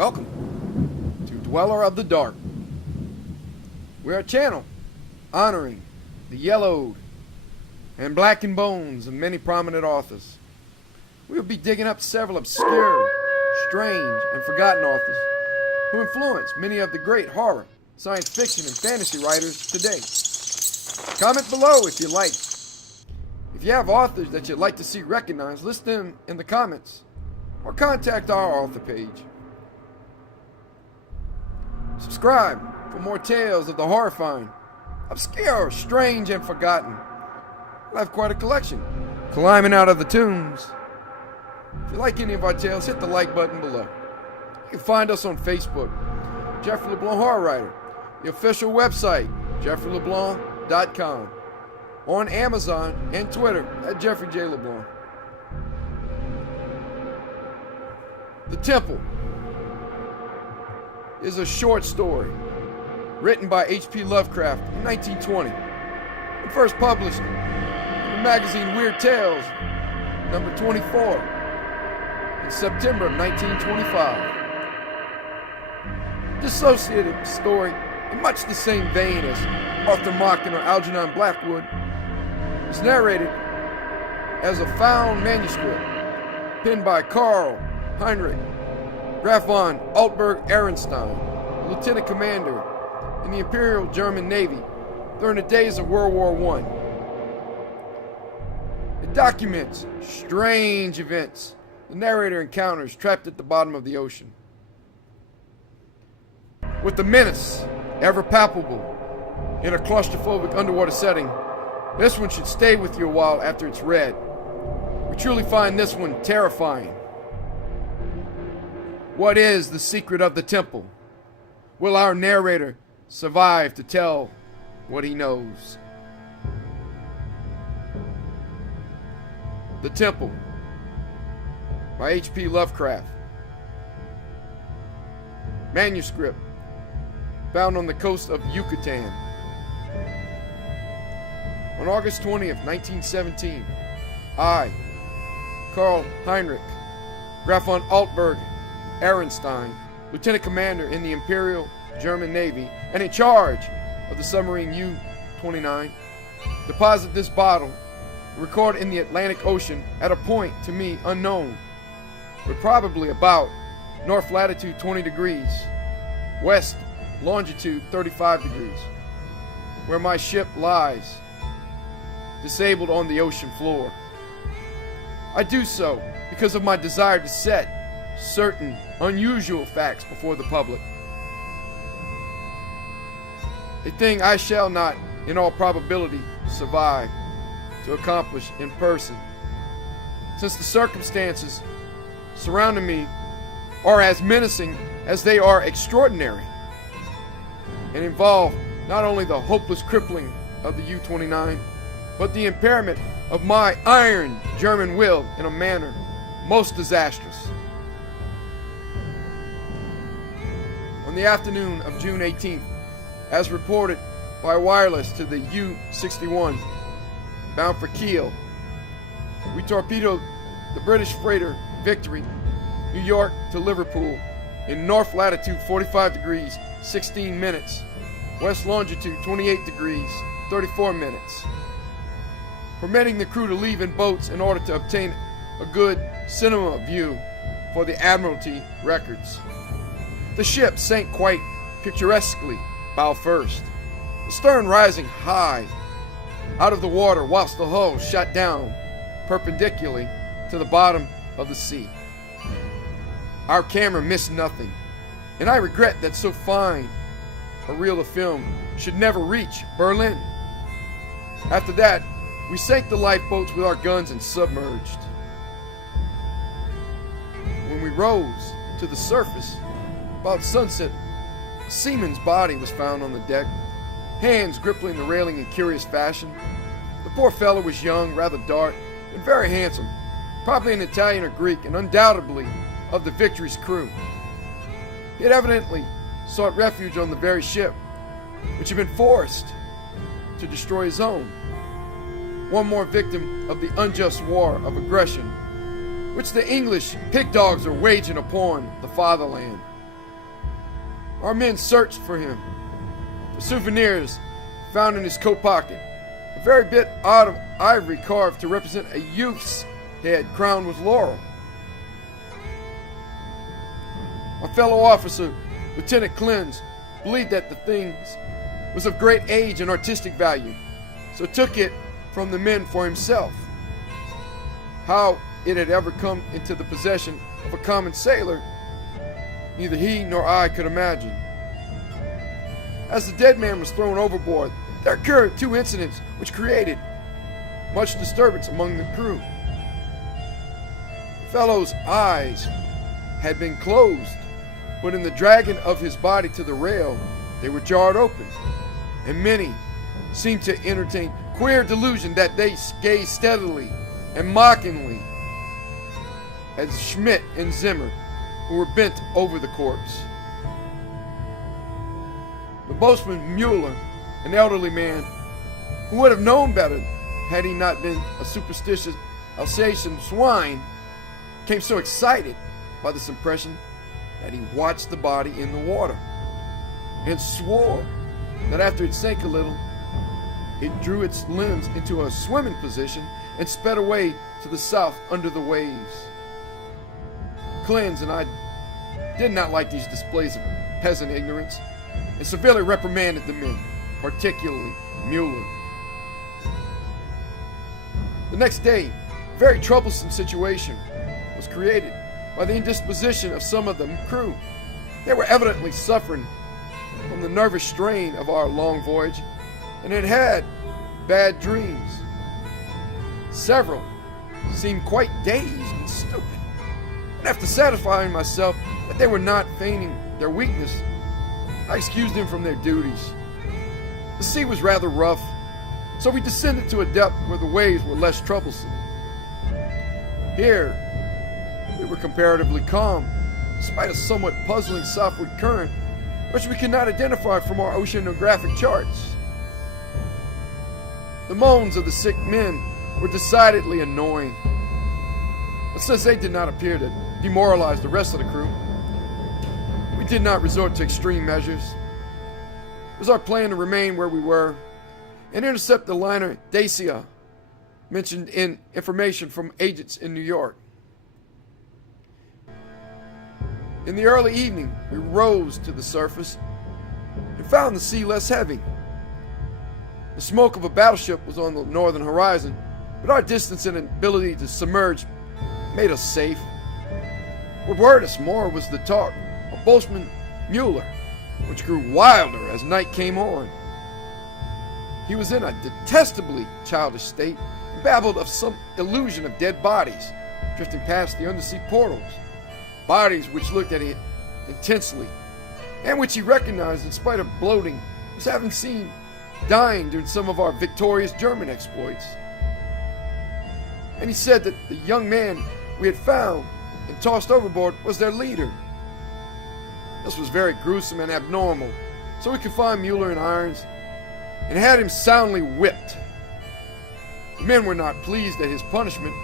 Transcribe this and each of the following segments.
Welcome to Dweller of the Dark. We're a channel honoring the yellowed and blackened bones of many prominent authors. We'll be digging up several obscure, strange, and forgotten authors who influenced many of the great horror, science fiction, and fantasy writers today. Comment below if you like. If you have authors that you'd like to see recognized, list them in the comments or contact our author page. Subscribe for more tales of the horrifying, obscure, strange, and forgotten. I have quite a collection. Climbing out of the tombs. If you like any of our tales, hit the like button below. You can find us on Facebook, Jeffrey LeBlanc Horror Writer, the official website, jeffreyleblanc.com, on Amazon and Twitter at Jeffrey J. LeBlanc. The Temple is a short story written by H.P. Lovecraft in 1920 and first published in the magazine Weird Tales, number 24, in September of 1925. Dissociative story, in much the same vein as Arthur Machen or Algernon Blackwood, is narrated as a found manuscript penned by Karl Heinrich, Graf von Altberg-Ehrenstein, lieutenant commander in the Imperial German Navy during the days of World War I. It documents strange events the narrator encounters trapped at the bottom of the ocean. With the menace ever-palpable in a claustrophobic underwater setting, this one should stay with you a while after it's read. We truly find this one terrifying. What is the secret of the temple? Will our narrator survive to tell what he knows? The Temple by H.P. Lovecraft. Manuscript found on the coast of Yucatan. On August 20th, 1917, I, Karl Heinrich, Graf von Altberg-Ehrenstein, lieutenant commander in the Imperial German Navy and in charge of the submarine U-29, deposit this bottle, recorded in the Atlantic Ocean at a point to me unknown, but probably about north latitude 20 degrees, west longitude 35 degrees, where my ship lies, disabled on the ocean floor. I do so because of my desire to set certain unusual facts before the public. A thing I shall not, in all probability, survive to accomplish in person, since the circumstances surrounding me are as menacing as they are extraordinary, and involve not only the hopeless crippling of the U-29, but the impairment of my iron German will in a manner most disastrous. On the afternoon of June 18th, as reported by wireless to the U-61, bound for Kiel, we torpedoed the British freighter Victory, New York to Liverpool, in north latitude 45 degrees 16 minutes, west longitude 28 degrees 34 minutes, permitting the crew to leave in boats in order to obtain a good cinema view for the Admiralty records. The ship sank quite picturesquely bow first, the stern rising high out of the water whilst the hull shot down perpendicularly to the bottom of the sea. Our camera missed nothing, and I regret that so fine a reel of film should never reach Berlin. After that, we sank the lifeboats with our guns and submerged. When we rose to the surface, about sunset, a seaman's body was found on the deck, hands gripping the railing in curious fashion. The poor fellow was young, rather dark, and very handsome, probably an Italian or Greek, and undoubtedly of the Victory's crew. He had evidently sought refuge on the very ship which had been forced to destroy his own. One more victim of the unjust war of aggression which the English pig dogs are waging upon the fatherland. Our men searched for him, for souvenirs found in his coat pocket, a very bit out of ivory carved to represent a youth's head crowned with laurel. My fellow officer, Lieutenant Clens, believed that the thing was of great age and artistic value, so took it from the men for himself. How it had ever come into the possession of a common sailor, neither he nor I could imagine. As the dead man was thrown overboard, there occurred two incidents which created much disturbance among the crew. The fellow's eyes had been closed, but in the dragging of his body to the rail, they were jarred open, and many seemed to entertain queer delusion that they gazed steadily and mockingly at Schmidt and Zimmer, who were bent over the corpse. The boatswain Mueller, an elderly man who would have known better had he not been a superstitious Alsatian swine, became so excited by this impression that he watched the body in the water and swore that after it sank a little, it drew its limbs into a swimming position and sped away to the south under the waves. Clens and I did not like these displays of peasant ignorance and severely reprimanded the men, particularly Mueller. The next day, a very troublesome situation was created by the indisposition of some of the crew. They were evidently suffering from the nervous strain of our long voyage and had had bad dreams. Several seemed quite dazed and stupid, and after satisfying myself that they were not feigning their weakness, I excused them from their duties. The sea was rather rough, so we descended to a depth where the waves were less troublesome. Here, we were comparatively calm, despite a somewhat puzzling southward current, which we could not identify from our oceanographic charts. The moans of the sick men were decidedly annoying, but since they did not appear to demoralize the rest of the crew, we did not resort to extreme measures. It was our plan to remain where we were and intercept the liner Dacia, mentioned in information from agents in New York. In the early evening, we rose to the surface and found the sea less heavy. The smoke of a battleship was on the northern horizon, but our distance and ability to submerge made us safe. What worried us more was the talk of boatswain Mueller, which grew wilder as night came on. He was in a detestably childish state and babbled of some illusion of dead bodies drifting past the undersea portals, bodies which looked at it intensely and which he recognized in spite of bloating as having seen dying during some of our victorious German exploits. And he said that the young man we had found and tossed overboard was their leader. This was very gruesome and abnormal, so we confined Mueller in irons and had him soundly whipped. The men were not pleased at his punishment,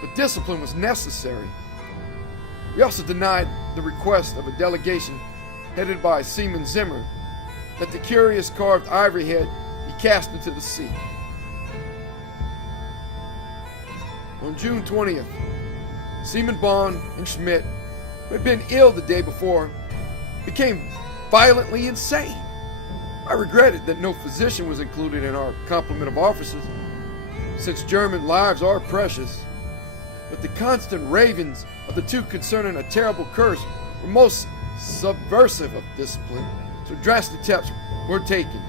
but discipline was necessary. We also denied the request of a delegation headed by Seaman Zimmer that the curious carved ivory head be cast into the sea. On June 20th, Seaman Bond and Schmidt, who had been ill the day before, became violently insane. I regretted that no physician was included in our complement of officers, since German lives are precious, but the constant ravings of the two concerning a terrible curse were most subversive of discipline, so drastic steps were taken.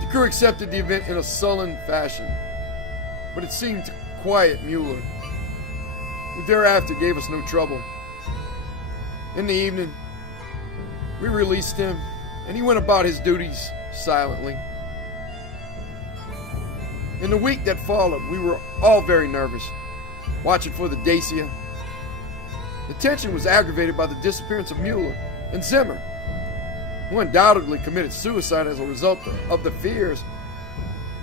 The crew accepted the event in a sullen fashion, but it seemed to quiet Mueller, who thereafter gave us no trouble. In the evening, we released him, and he went about his duties silently. In the week that followed, we were all very nervous, watching for the Dacia. The tension was aggravated by the disappearance of Mueller and Zimmer, who undoubtedly committed suicide as a result of the fears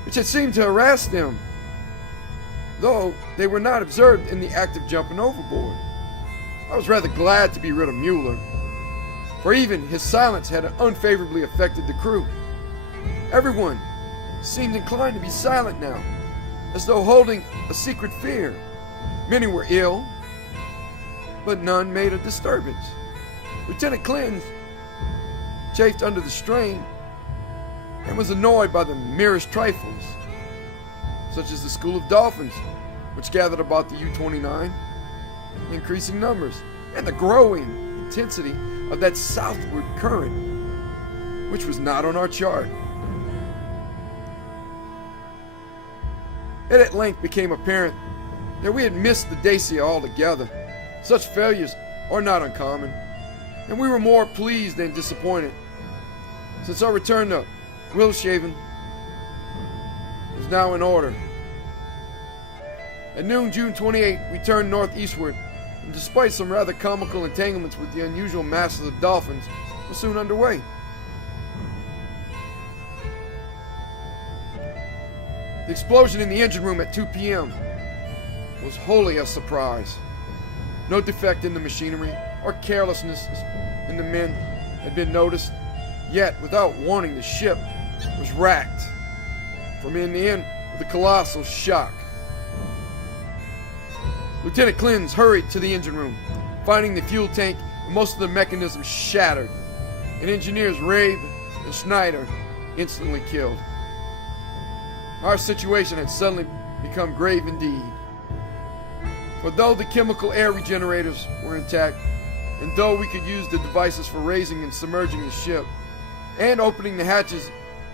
which had seemed to harass them, though they were not observed in the act of jumping overboard. I was rather glad to be rid of Mueller, for even his silence had unfavorably affected the crew. Everyone seemed inclined to be silent now, as though holding a secret fear. Many were ill, but none made a disturbance. Lieutenant Clinton chafed under the strain and was annoyed by the merest trifles, such as the school of dolphins, which gathered about the U-29, increasing numbers, and the growing intensity of that southward current, which was not on our chart. It at length became apparent that we had missed the Dacia altogether. Such failures are not uncommon, and we were more pleased than disappointed, since our return to Wilshaven was now in order. At noon, June 28, we turned northeastward, and despite some rather comical entanglements with the unusual masses of dolphins, were soon underway. The explosion in the engine room at 2 p.m. was wholly a surprise. No defect in the machinery or carelessness in the men had been noticed, yet without warning the ship was racked from end to end with a colossal shock. Lieutenant Clinton hurried to the engine room, finding the fuel tank and most of the mechanisms shattered, and engineers Rabe and Schneider instantly killed. Our situation had suddenly become grave indeed. For though the chemical air regenerators were intact, and though we could use the devices for raising and submerging the ship, and opening the hatches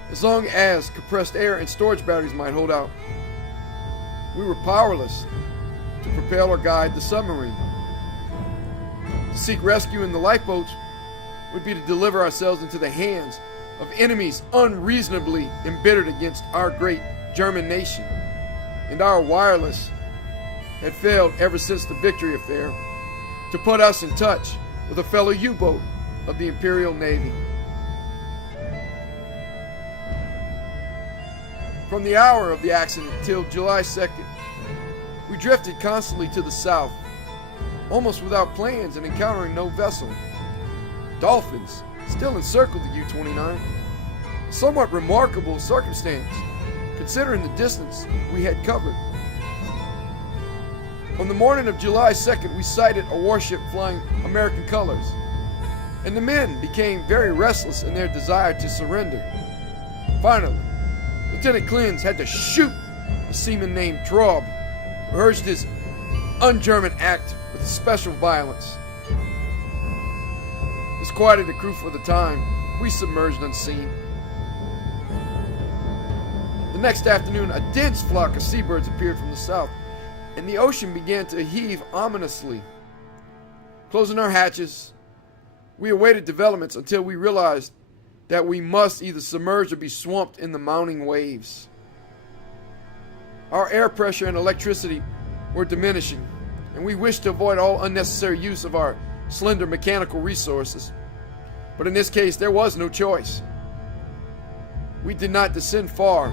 as long as compressed air and storage batteries might hold out, we were powerless to propel or guide the submarine. To seek rescue in the lifeboats would be to deliver ourselves into the hands of enemies unreasonably embittered against our great German nation, and our wireless had failed ever since the Victory affair to put us in touch with a fellow U-boat of the Imperial Navy. From the hour of the accident till July 2nd, we drifted constantly to the south, almost without plans and encountering no vessel. Dolphins still encircled the U-29, a somewhat remarkable circumstance, considering the distance we had covered. On the morning of July 2nd, we sighted a warship flying American colors, and the men became very restless in their desire to surrender. Finally, Lieutenant Klins had to shoot a seaman named Traub, who urged his un-German act with special violence. This quieted the crew for the time. We submerged unseen. The next afternoon, a dense flock of seabirds appeared from the south, and the ocean began to heave ominously. Closing our hatches, we awaited developments until we realized that we must either submerge or be swamped in the mounting waves. Our air pressure and electricity were diminishing, and we wished to avoid all unnecessary use of our slender mechanical resources. But in this case, there was no choice. We did not descend far,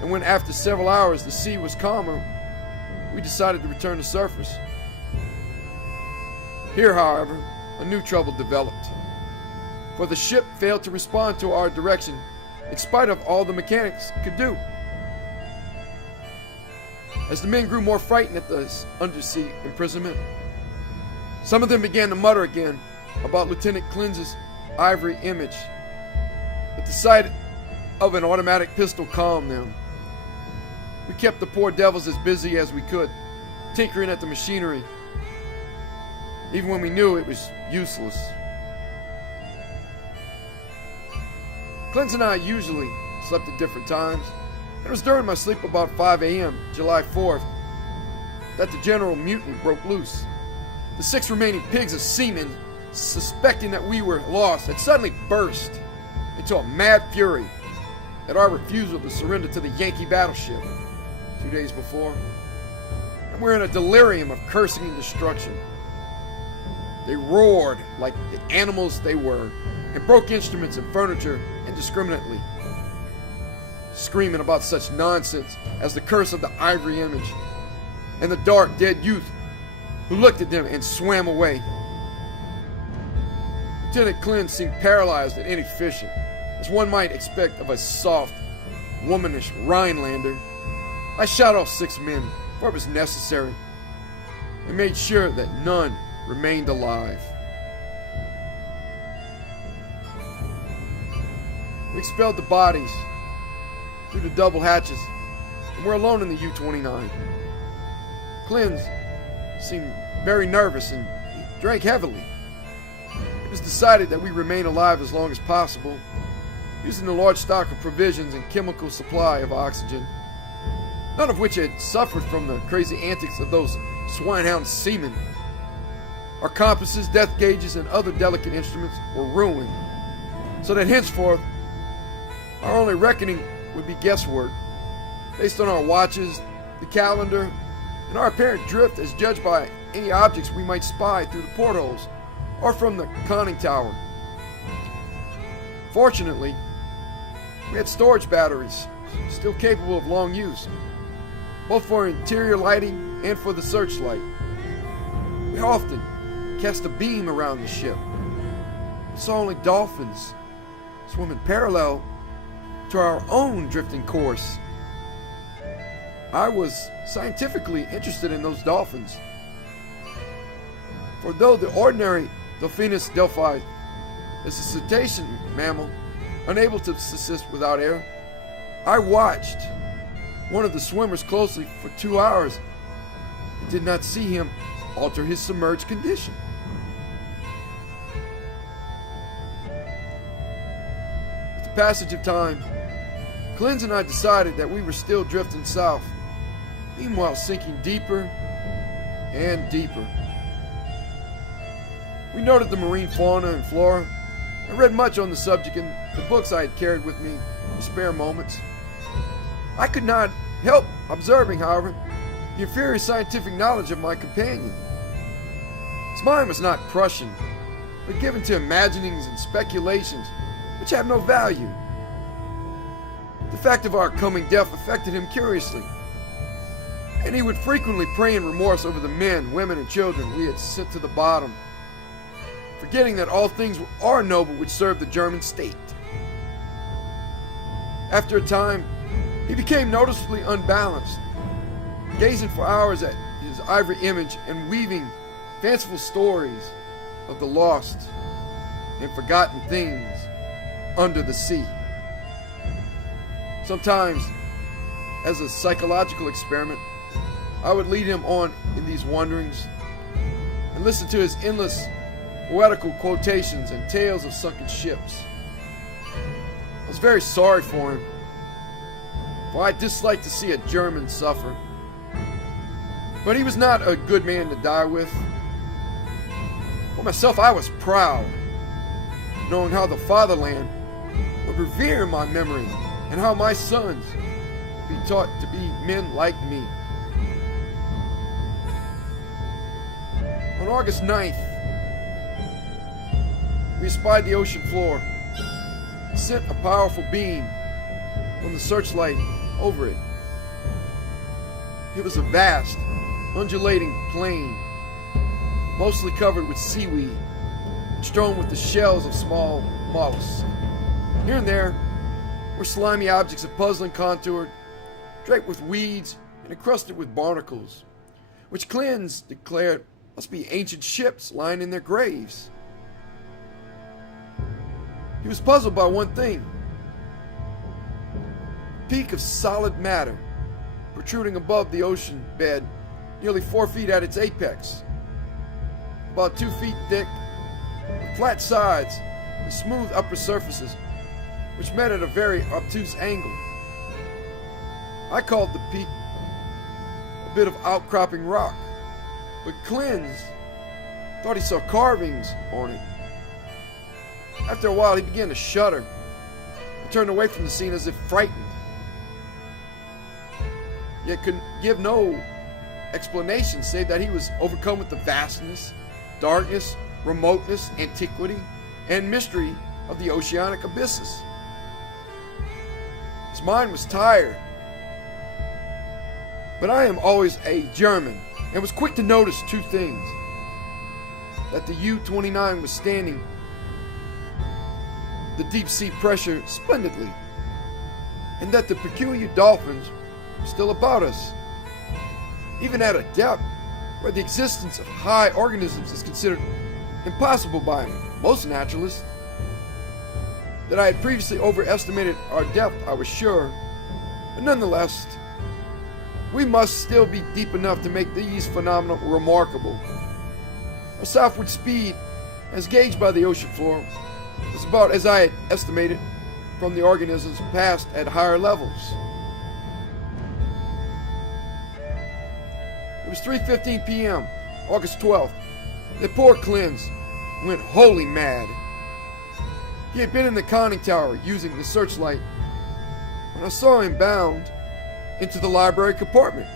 and when after several hours the sea was calmer, we decided to return to surface. Here, however, a new trouble developed, for the ship failed to respond to our direction in spite of all the mechanics could do. As the men grew more frightened at this undersea imprisonment, some of them began to mutter again about Lieutenant Klinz's ivory image, but the sight of an automatic pistol calmed them. We kept the poor devils as busy as we could, tinkering at the machinery, even when we knew it was useless. Klintz and I usually slept at different times. It was during my sleep about 5 a.m., July 4th, that the general mutiny broke loose. The 6 remaining pigs of seamen, suspecting that we were lost, had suddenly burst into a mad fury at our refusal to surrender to the Yankee battleship 2 days before, and we're in a delirium of cursing and destruction. They roared like the animals they were, and broke instruments and furniture indiscriminately, screaming about such nonsense as the curse of the ivory image and the dark dead youth who looked at them and swam away. Lieutenant Klin seemed paralyzed and inefficient, as one might expect of a soft, womanish Rhinelander. I shot off 6 men, for it was necessary, and made sure that none remained alive. We expelled the bodies through the double hatches, and were alone in the U-29. Klin seemed very nervous and he drank heavily. It was decided that we remain alive as long as possible, using a large stock of provisions and chemical supply of oxygen, none of which had suffered from the crazy antics of those swinehound seamen. Our compasses, death gauges, and other delicate instruments were ruined, so that henceforth our only reckoning would be guesswork, based on our watches, the calendar, and our apparent drift as judged by any objects we might spy through the portholes or from the conning tower. Fortunately, we had storage batteries, still capable of long use, both for interior lighting and for the searchlight. We often cast a beam around the ship, but saw only dolphins swimming parallel to our own drifting course. I was scientifically interested in those dolphins, for though the ordinary Delphinus delphi is a cetacean mammal unable to subsist without air, I watched one of the swimmers closely for 2 hours and did not see him alter his submerged condition. With the passage of time, Klin and I decided that we were still drifting south, meanwhile sinking deeper and deeper. We noted the marine fauna and flora and read much on the subject in the books I had carried with me for spare moments. I could not help observing, however, the inferior scientific knowledge of my companion. His mind was not Prussian, but given to imaginings and speculations which have no value. The fact of our coming death affected him curiously, and he would frequently pray in remorse over the men, women, and children we had sent to the bottom, forgetting that all things are noble which serve the German state. After a time, he became noticeably unbalanced, gazing for hours at his ivory image and weaving fanciful stories of the lost and forgotten things under the sea. Sometimes, as a psychological experiment, I would lead him on in these wanderings and listen to his endless poetical quotations and tales of sunken ships. I was very sorry for him, for I disliked to see a German suffer. But he was not a good man to die with. For myself, I was proud, knowing how the fatherland would revere my memory and how my sons would be taught to be men like me. On August 9th, we espied the ocean floor and sent a powerful beam from the searchlight over it. It was a vast, undulating plain, mostly covered with seaweed and strewn with the shells of small mollusks. Here and there were slimy objects of puzzling contour, draped with weeds and encrusted with barnacles, which Klin declared must be ancient ships lying in their graves. He was puzzled by one thing: a peak of solid matter protruding above the ocean bed, nearly 4 feet at its apex, about 2 feet thick, with flat sides and smooth upper surfaces, which met at a very obtuse angle. I called the peak a bit of outcropping rock, but Klin thought he saw carvings on it. After a while, he began to shudder and turned away from the scene as if frightened, yet could give no explanation save that he was overcome with the vastness, darkness, remoteness, antiquity, and mystery of the oceanic abysses. His mind was tired, but I am always a German and was quick to notice two things: that the U-29 was standing the deep sea pressure splendidly, and that the peculiar dolphins were still about us, even at a depth where the existence of high organisms is considered impossible by most naturalists. That I had previously overestimated our depth, I was sure, but nonetheless, we must still be deep enough to make these phenomena remarkable. Our southward speed, as gauged by the ocean floor, was about as I had estimated from the organisms passed at higher levels. It was 3:15 p.m., August 12th, that poor Cleanse went wholly mad. He had been in the conning tower using the searchlight when I saw him bound into the library compartment,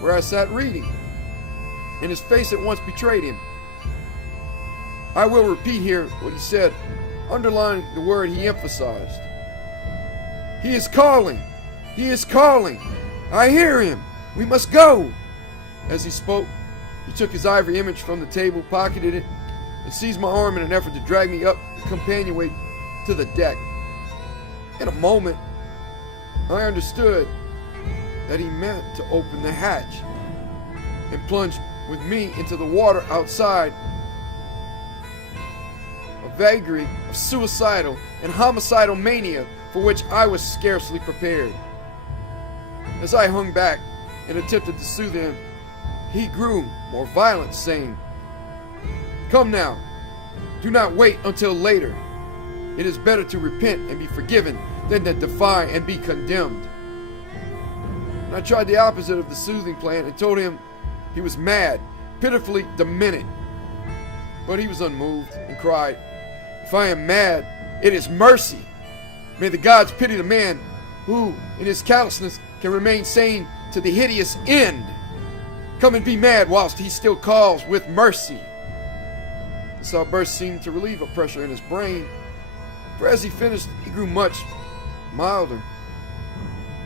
where I sat reading, and his face at once betrayed him. I will repeat here what he said, underlining the word he emphasized. "He is calling! He is calling! I hear him! We must go!" As he spoke, he took his ivory image from the table, pocketed it, and seized my arm in an effort to drag me up the companionway to the deck. In a moment, I understood that he meant to open the hatch and plunge with me into the water outside. A vagary of suicidal and homicidal mania for which I was scarcely prepared. As I hung back and attempted to soothe him, he grew more violent, saying, "Come now, do not wait until later. It is better to repent and be forgiven than to defy and be condemned." And I tried the opposite of the soothing plan and told him he was mad, pitifully demented. But he was unmoved and cried, "If I am mad, it is mercy. May the gods pity the man who, in his callousness, can remain sane to the hideous end. Come and be mad whilst he still calls with mercy." This outburst seemed to relieve a pressure in his brain, for as he finished, he grew much milder,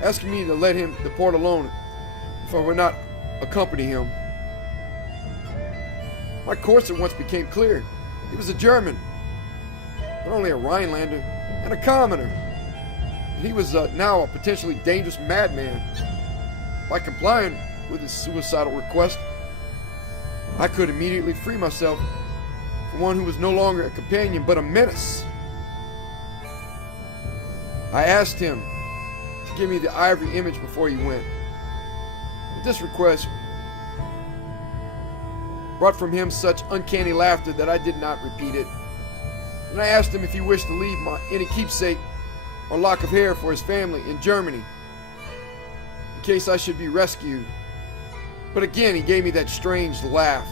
asking me to let him depart alone if I would not accompany him. My course at once became clear. He was a German, but only a Rhinelander and a commoner, and he was now a potentially dangerous madman. By complying with his suicidal request, I could immediately free myself from one who was no longer a companion but a menace. I asked him to give me the ivory image before he went. But this request brought from him such uncanny laughter that I did not repeat it. And I asked him if he wished to leave any keepsake or lock of hair for his family in Germany, in case I should be rescued. But again he gave me that strange laugh.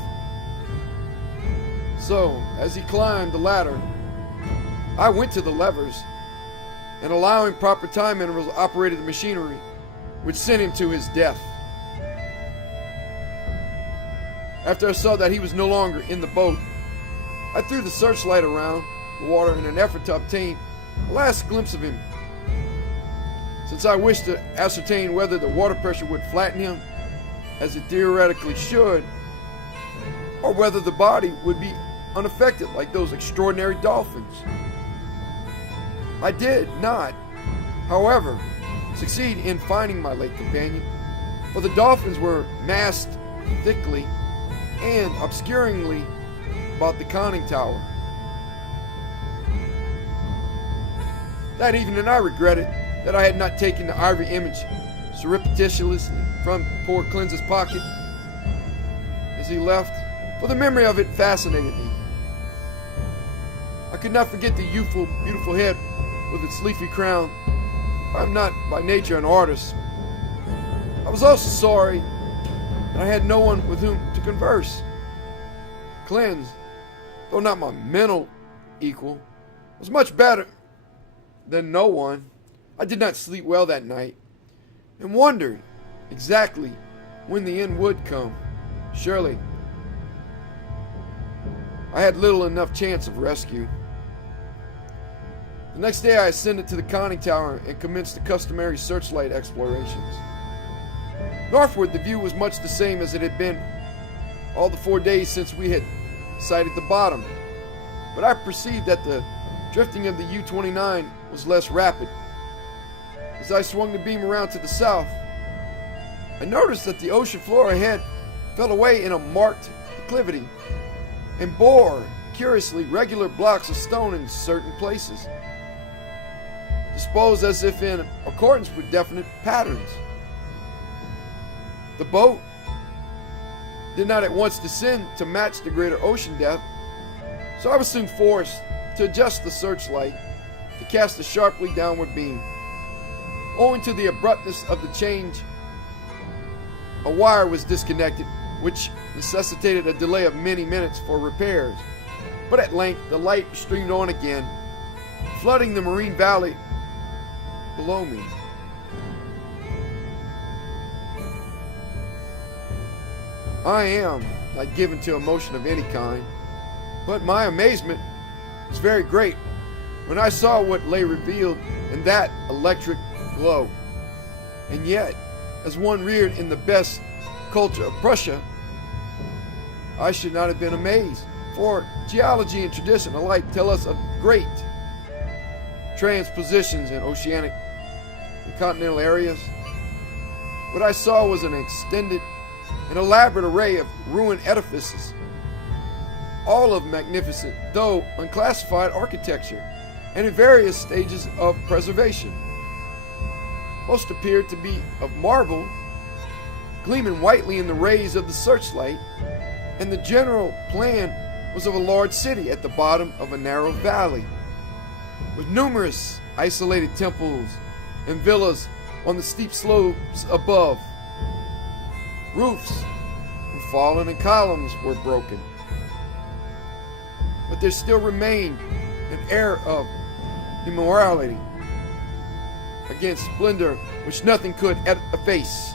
So, as he climbed the ladder, I went to the levers, and allowing proper time intervals, operated the machinery, which sent him to his death. After I saw that he was no longer in the boat, I threw the searchlight around the water in an effort to obtain a last glimpse of him, since I wished to ascertain whether the water pressure would flatten him, as it theoretically should, or whether the body would be unaffected like those extraordinary dolphins. I did not, however, succeed in finding my late companion, for the dolphins were massed thickly and obscuringly about the conning tower. That evening I regretted that I had not taken the ivory image surreptitiously from poor Cleanse's pocket as he left, for the memory of it fascinated me. I could not forget the youthful, beautiful head with its leafy crown. I am not by nature an artist. I was also sorry that I had no one with whom to converse. Cleanse, though not my mental equal, was much better than no one. I did not sleep well that night, and wondered exactly when the end would come. Surely, I had little enough chance of rescue. The next day I ascended to the conning tower and commenced the customary searchlight explorations. Northward, the view was much the same as it had been all the 4 days since we had sighted the bottom, but I perceived that the drifting of the U-29 was less rapid. As I swung the beam around to the south, I noticed that the ocean floor ahead fell away in a marked declivity and bore, curiously, regular blocks of stone in certain places, disposed as if in accordance with definite patterns. The boat did not at once descend to match the greater ocean depth, so I was soon forced to adjust the searchlight to cast a sharply downward beam. Owing to the abruptness of the change, a wire was disconnected, which necessitated a delay of many minutes for repairs. But at length the light streamed on again, flooding the marine valley below me. I am not given to emotion of any kind, but my amazement was very great when I saw what lay revealed in that electric glow. And yet, as one reared in the best culture of Prussia, I should not have been amazed, for geology and tradition alike tell us of great transpositions in oceanic and continental areas. What I saw was an extended and elaborate array of ruined edifices, all of magnificent, though unclassified architecture, and in various stages of preservation. Most appeared to be of marble, gleaming whitely in the rays of the searchlight, and the general plan was of a large city at the bottom of a narrow valley, with numerous isolated temples and villas on the steep slopes above. Roofs were fallen and columns were broken, but there still remained an air of immorality against splendor which nothing could efface.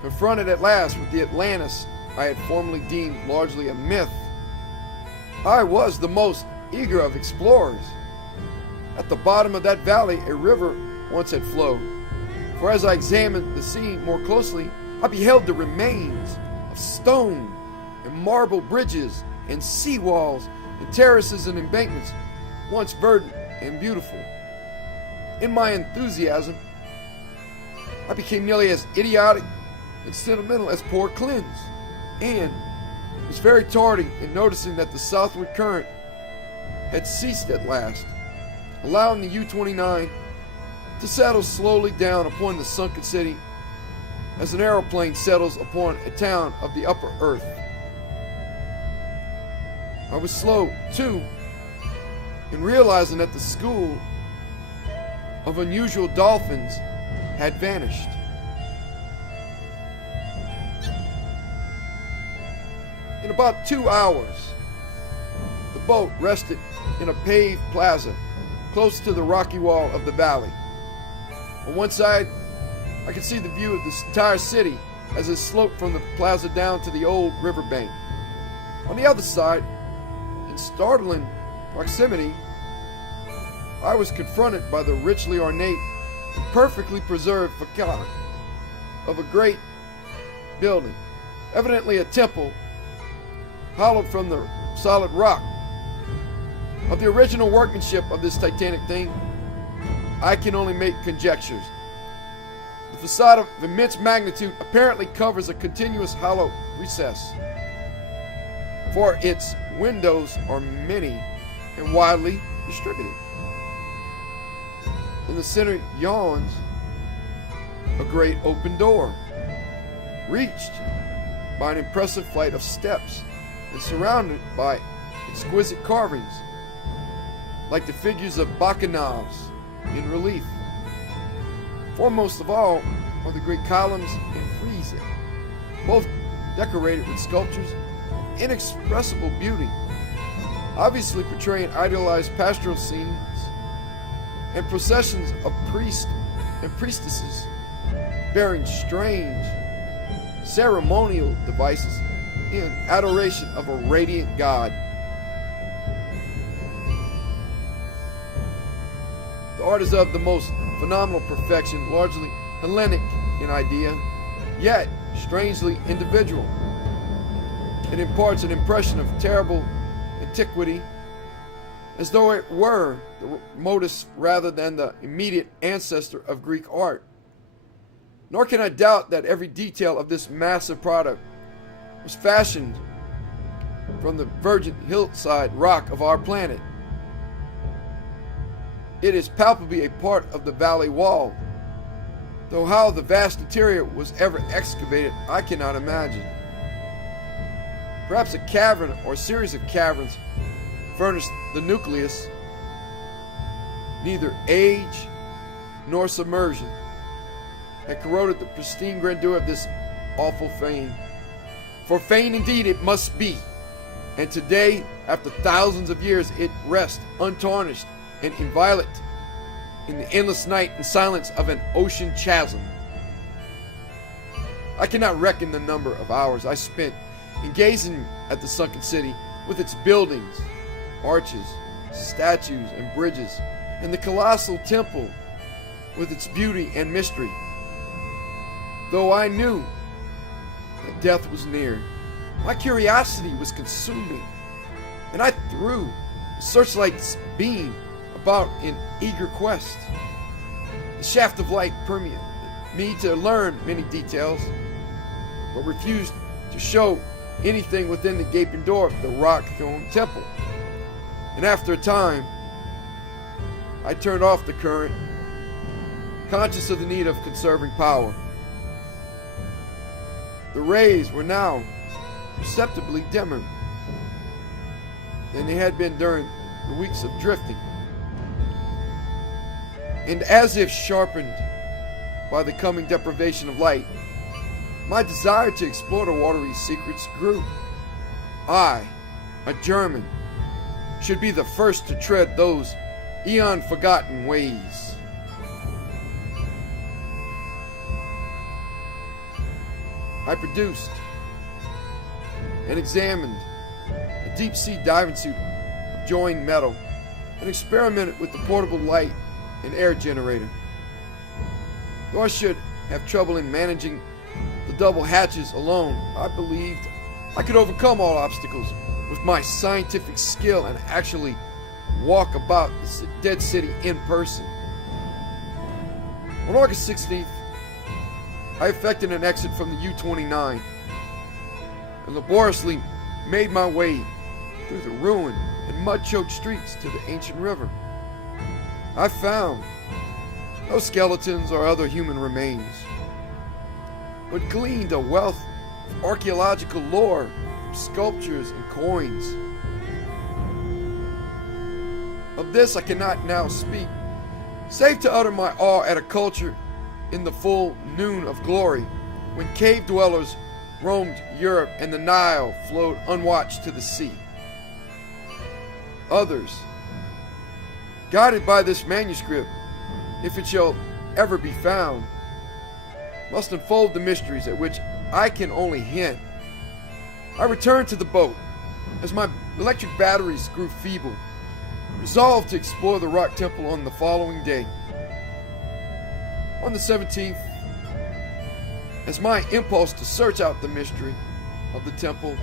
Confronted at last with the Atlantis I had formerly deemed largely a myth, I was the most eager of explorers. At the bottom of that valley a river once had flowed, for as I examined the scene more closely, I beheld the remains of stone and marble bridges and sea walls and terraces and embankments, once verdant and beautiful. In my enthusiasm, I became nearly as idiotic and sentimental as poor Cleanse, and was very tardy in noticing that the southward current had ceased at last, allowing the U-29 to settle slowly down upon the sunken city as an aeroplane settles upon a town of the upper earth. I was slow, too, in realizing that the school of unusual dolphins had vanished. In about 2 hours, the boat rested in a paved plaza close to the rocky wall of the valley. On one side, I could see the view of the entire city as it sloped from the plaza down to the old riverbank. On the other side, in startling proximity, I was confronted by the richly ornate and perfectly preserved facade of a great building, evidently a temple, hollowed from the solid rock. Of the original workmanship of this titanic thing, I can only make conjectures. The facade of immense magnitude apparently covers a continuous hollow recess, for its windows are many and widely distributed. In the center yawns a great open door, reached by an impressive flight of steps and surrounded by exquisite carvings, like the figures of bacchanals in relief. Foremost of all are the great columns and friezes, both decorated with sculptures of inexpressible beauty, obviously portraying idealized pastoral scenes and processions of priests and priestesses bearing strange ceremonial devices in adoration of a radiant god. The art is of the most phenomenal perfection, largely Hellenic in idea, yet strangely individual. It imparts an impression of terrible antiquity, as though it were the modus rather than the immediate ancestor of Greek art. Nor can I doubt that every detail of this massive product was fashioned from the virgin hillside rock of our planet. It is palpably a part of the valley wall, though how the vast interior was ever excavated I cannot imagine. Perhaps a cavern or series of caverns furnished the nucleus. Neither age nor submersion had corroded the pristine grandeur of this awful fane. For fane indeed it must be, and today, after thousands of years, it rests untarnished and inviolate in the endless night and silence of an ocean chasm. I cannot reckon the number of hours I spent in gazing at the sunken city with its buildings, arches, statues, and bridges, and the colossal temple with its beauty and mystery. Though I knew that death was near, my curiosity was consuming, and I threw the searchlight's beam about in eager quest. The shaft of light permeated me to learn many details, but refused to show anything within the gaping door of the rock-thrown temple. And after a time, I turned off the current, conscious of the need of conserving power. The rays were now perceptibly dimmer than they had been during the weeks of drifting, and as if sharpened by the coming deprivation of light, my desire to explore the watery secrets grew. I, a German, should be the first to tread those eon-forgotten ways. I produced and examined a deep-sea diving suit of joined metal and experimented with the portable light and air generator. Though I should have trouble in managing the double hatches alone, I believed I could overcome all obstacles with my scientific skill and actually walk about the dead city in person. On August 16th, I effected an exit from the U-29 and laboriously made my way through the ruined and mud-choked streets to the ancient river. I found no skeletons or other human remains, but gleaned a wealth of archaeological lore, sculptures, and coins. Of this I cannot now speak, save to utter my awe at a culture in the full noon of glory, when cave dwellers roamed Europe and the Nile flowed unwatched to the sea. Others, guided by this manuscript, if it shall ever be found, must unfold the mysteries at which I can only hint. I returned to the boat as my electric batteries grew feeble, resolved to explore the rock temple on the following day. On the 17th, as my impulse to search out the mystery of the temple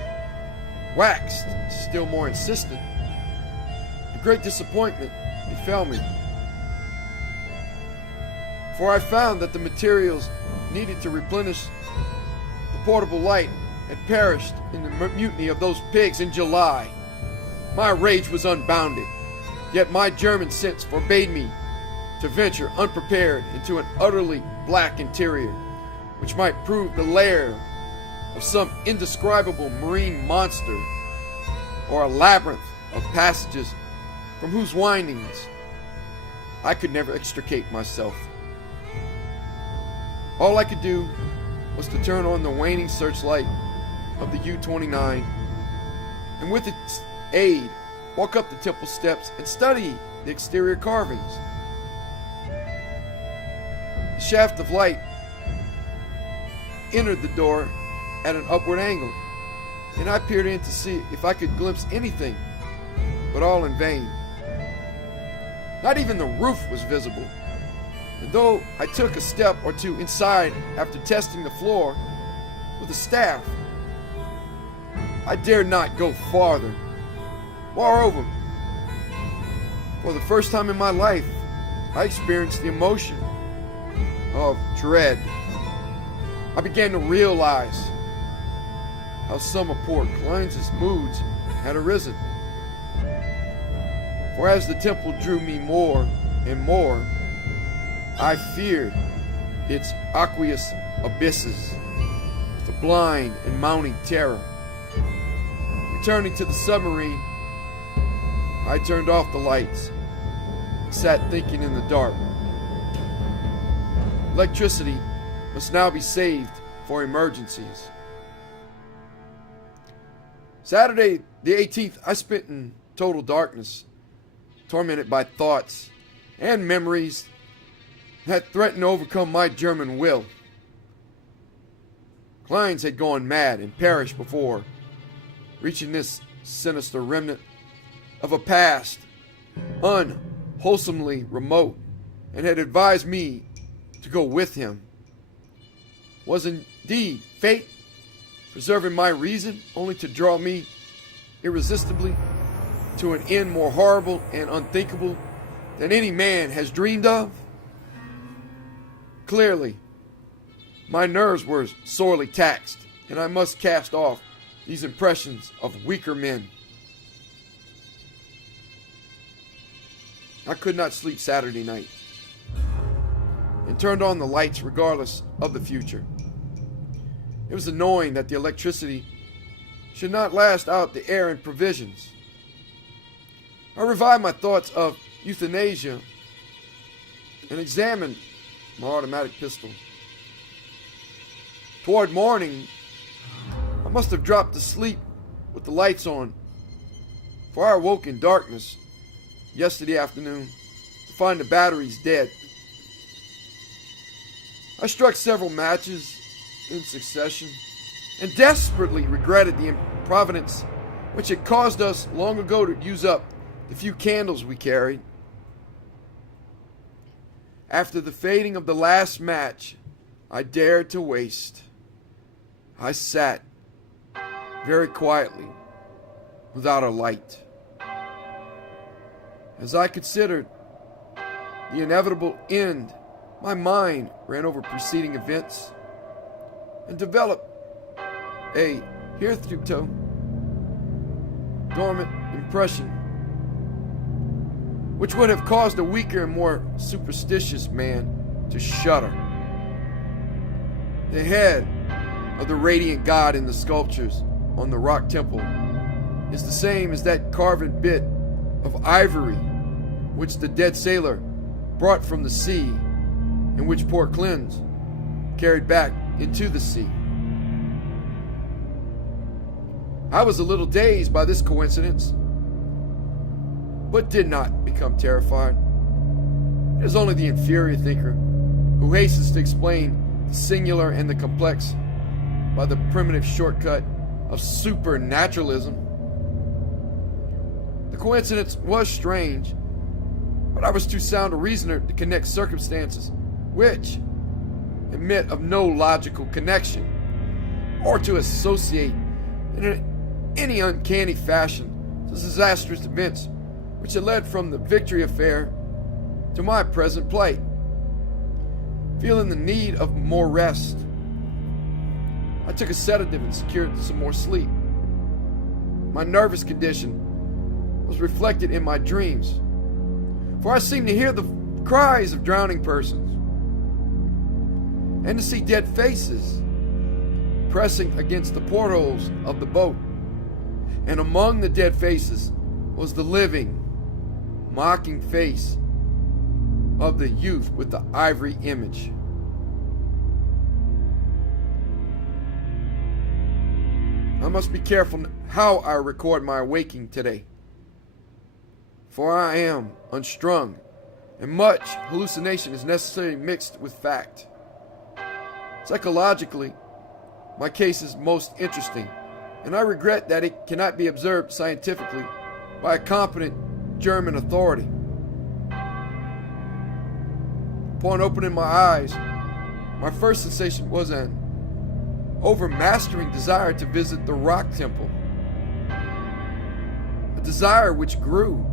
waxed still more insistent, a great disappointment befell me. For I found that the materials needed to replenish the portable light had perished in the mutiny of those pigs in July. My rage was unbounded, yet my German sense forbade me to venture unprepared into an utterly black interior, which might prove the lair of some indescribable marine monster, or a labyrinth of passages from whose windings I could never extricate myself. All I could do was to turn on the waning searchlight of the U-29, and with its aid, walk up the temple steps and study the exterior carvings. The shaft of light entered the door at an upward angle, and I peered in to see if I could glimpse anything, but all in vain. Not even the roof was visible, and though I took a step or two inside after testing the floor with a staff, I dared not go farther. Moreover, for the first time in my life, I experienced the emotion of dread. I began to realize how some of poor Klein's moods had arisen. For as the temple drew me more and more, I feared its aqueous abysses with a blind and mounting terror. Returning to the submarine, I turned off the lights and sat thinking in the dark. Electricity must now be saved for emergencies. Saturday the 18th, I spent in total darkness, tormented by thoughts and memories that threatened to overcome my German will. Klein's had gone mad and perished before reaching this sinister remnant of a past unwholesomely remote, and had advised me to go with him. Was indeed fate preserving my reason only to draw me irresistibly to an end more horrible and unthinkable than any man has dreamed of? Clearly, my nerves were sorely taxed, and I must cast off these impressions of weaker men. I could not sleep Saturday night, and turned on the lights regardless of the future. It was annoying that the electricity should not last out the air and provisions. I revived my thoughts of euthanasia and examined my automatic pistol. Toward morning, I must have dropped asleep with the lights on, for I awoke in darkness yesterday afternoon to find the batteries dead. I struck several matches in succession and desperately regretted the improvidence which had caused us long ago to use up the few candles we carried. After the fading of the last match I dared to waste, I sat very quietly without a light. As I considered the inevitable end, my mind ran over preceding events and developed a hitherto dormant impression which would have caused a weaker and more superstitious man to shudder. The head of the radiant god in the sculptures on the rock temple is the same as that carven bit of ivory which the dead sailor brought from the sea and which poor Klein's carried back into the sea. I was a little dazed by this coincidence, but did not become terrified. It is only the inferior thinker who hastens to explain the singular and the complex by the primitive shortcut of supernaturalism. The coincidence was strange, but I was too sound a reasoner to connect circumstances which admit of no logical connection, or to associate in any uncanny fashion the disastrous events which had led from the Victory affair to my present plight. Feeling the need of more rest, I took a sedative and secured some more sleep. My nervous condition was reflected in my dreams, for I seemed to hear the cries of drowning persons and to see dead faces pressing against the portholes of the boat. And among the dead faces was the living, mocking face of the youth with the ivory image. I must be careful how I record my waking today, for I am unstrung, and much hallucination is necessarily mixed with fact. Psychologically, my case is most interesting, and I regret that it cannot be observed scientifically by a competent German authority. Upon opening my eyes, my first sensation was an overmastering desire to visit the rock temple. a desire which grew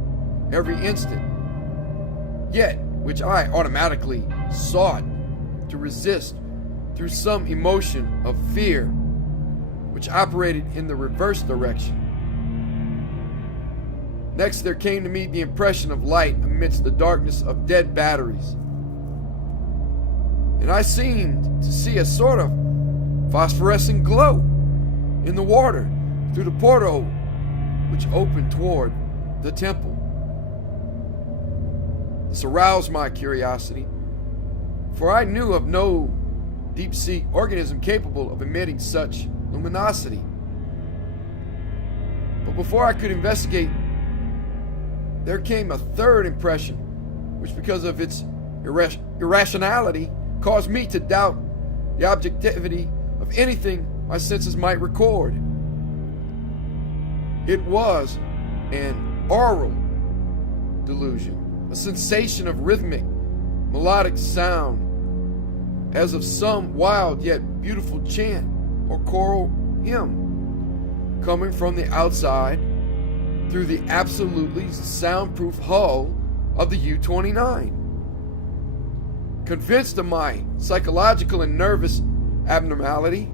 every instant, yet which I automatically sought to resist through some emotion of fear which operated in the reverse direction. Next, there came to me the impression of light amidst the darkness of dead batteries, and I seemed to see a sort of phosphorescent glow in the water through the porthole which opened toward the temple. This aroused my curiosity, for I knew of no deep-sea organism capable of emitting such luminosity. But before I could investigate, there came a third impression, which, because of its irrationality, caused me to doubt the objectivity of anything my senses might record. It was an aural delusion, a sensation of rhythmic, melodic sound, as of some wild yet beautiful chant or choral hymn, coming from the outside through the absolutely soundproof hull of the U-29. Convinced of my psychological and nervous abnormality,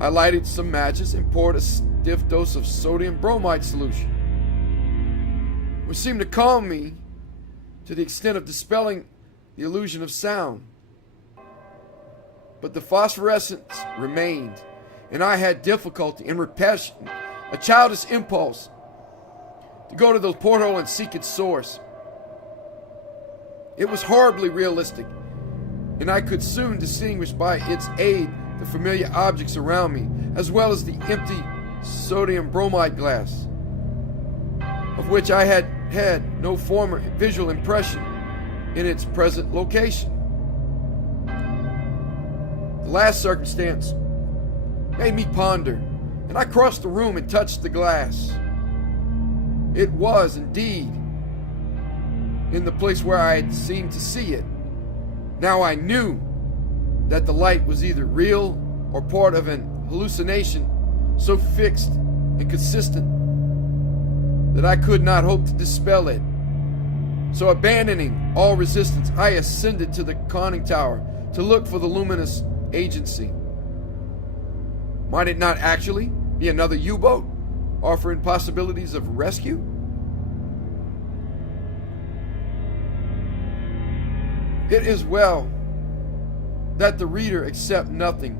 I lighted some matches and poured a stiff dose of sodium bromide solution, which seemed to calm me to the extent of dispelling the illusion of sound. But the phosphorescence remained, and I had difficulty in repressing a childish impulse to go to the porthole and seek its source. It was horribly realistic, and I could soon distinguish by its aid the familiar objects around me, as well as the empty sodium bromide glass, of which I had had no former visual impression in its present location. The last circumstance made me ponder, and I crossed the room and touched the glass. It was indeed in the place where I had seemed to see it. Now I knew that the light was either real or part of an hallucination so fixed and consistent that I could not hope to dispel it. So, abandoning all resistance, I ascended to the conning tower to look for the luminous agency. Might it not actually be another U-boat offering possibilities of rescue? It is well that the reader accept nothing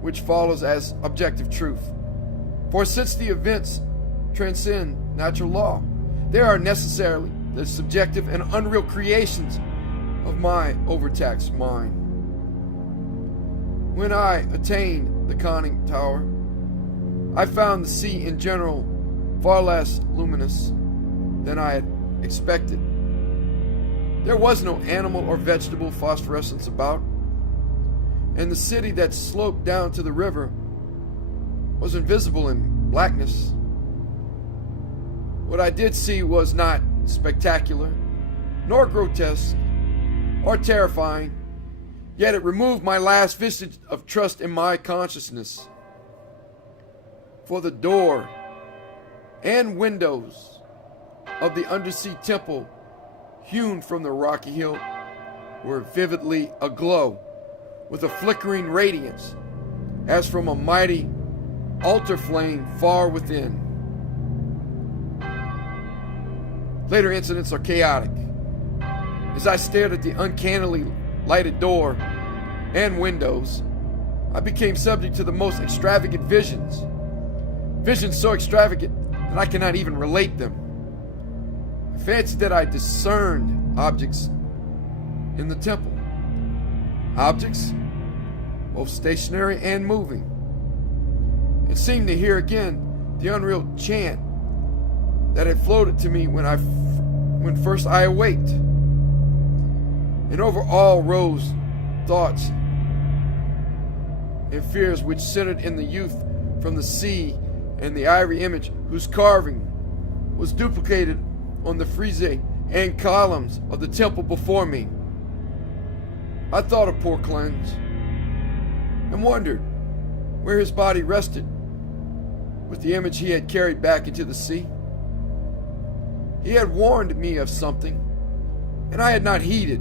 which follows as objective truth. For since the events transcend natural law, they are necessarily the subjective and unreal creations of my overtaxed mind. When I attained the conning tower, I found the sea in general far less luminous than I had expected. There was no animal or vegetable phosphorescence about, and the city that sloped down to the river was invisible in blackness. What I did see was not spectacular, nor grotesque, or terrifying, yet it removed my last vestige of trust in my consciousness. For the door and windows of the undersea temple hewn from the rocky hill were vividly aglow with a flickering radiance as from a mighty altar flame far within. Later incidents are chaotic. As I stared at the uncannily lighted door and windows, I became subject to the most extravagant visions. Visions so extravagant that I cannot even relate them. I fancied that I discerned objects in the temple. Objects, both stationary and moving. And seemed to hear again the unreal chant that had floated to me when first I awaked. And over all rose thoughts and fears which centered in the youth from the sea and the ivory image whose carving was duplicated on the frieze and columns of the temple before me. I thought of poor Cleanse and wondered where his body rested with the image he had carried back into the sea. He had warned me of something, and I had not heeded.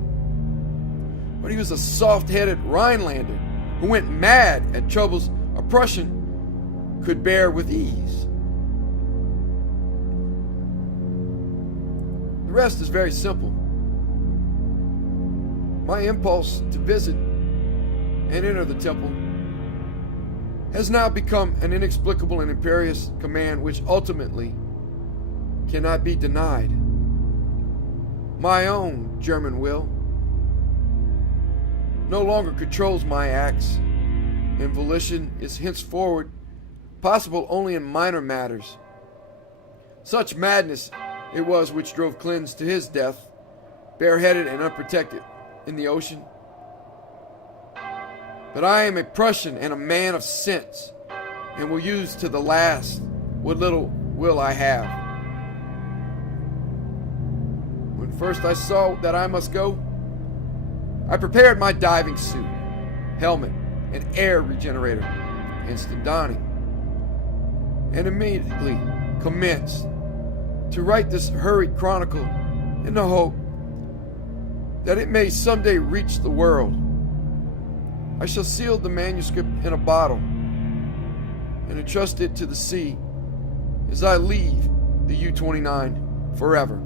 But he was a soft-headed Rhinelander who went mad at troubles a Prussian could bear with ease. The rest is very simple. My impulse to visit and enter the temple has now become an inexplicable and imperious command which ultimately cannot be denied. My own German will no longer controls my acts, and volition is henceforward possible only in minor matters. Such madness it was which drove Klins to his death, bareheaded and unprotected in the ocean. But I am a Prussian and a man of sense, and will use to the last what little will I have. When first I saw that I must go, I prepared my diving suit, helmet, and air regenerator, instant donning, and immediately commenced to write this hurried chronicle in the hope that it may someday reach the world. I shall seal the manuscript in a bottle and entrust it to the sea as I leave the U-29 forever.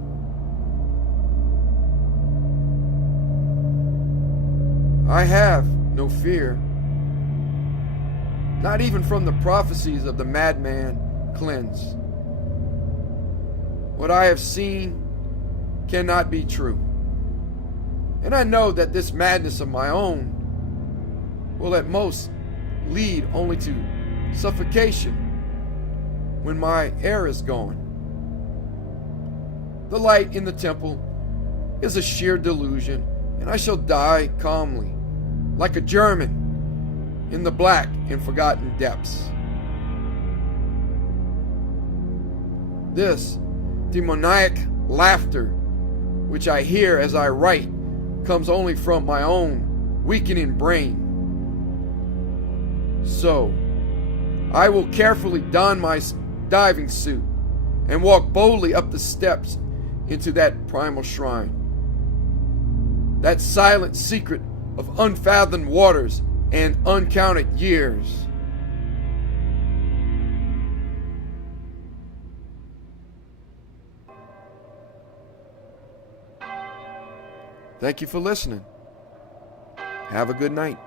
I have no fear, not even from the prophecies of the madman Klins. What I have seen cannot be true, and I know that this madness of my own will at most lead only to suffocation when my air is gone. The light in the temple is a sheer delusion, and I shall die calmly, like a German, in the black and forgotten depths. This demoniac laughter, which I hear as I write, comes only from my own weakening brain. So, I will carefully don my diving suit and walk boldly up the steps into that primal shrine. That silent secret of unfathomed waters and uncounted years. Thank you for listening. Have a good night.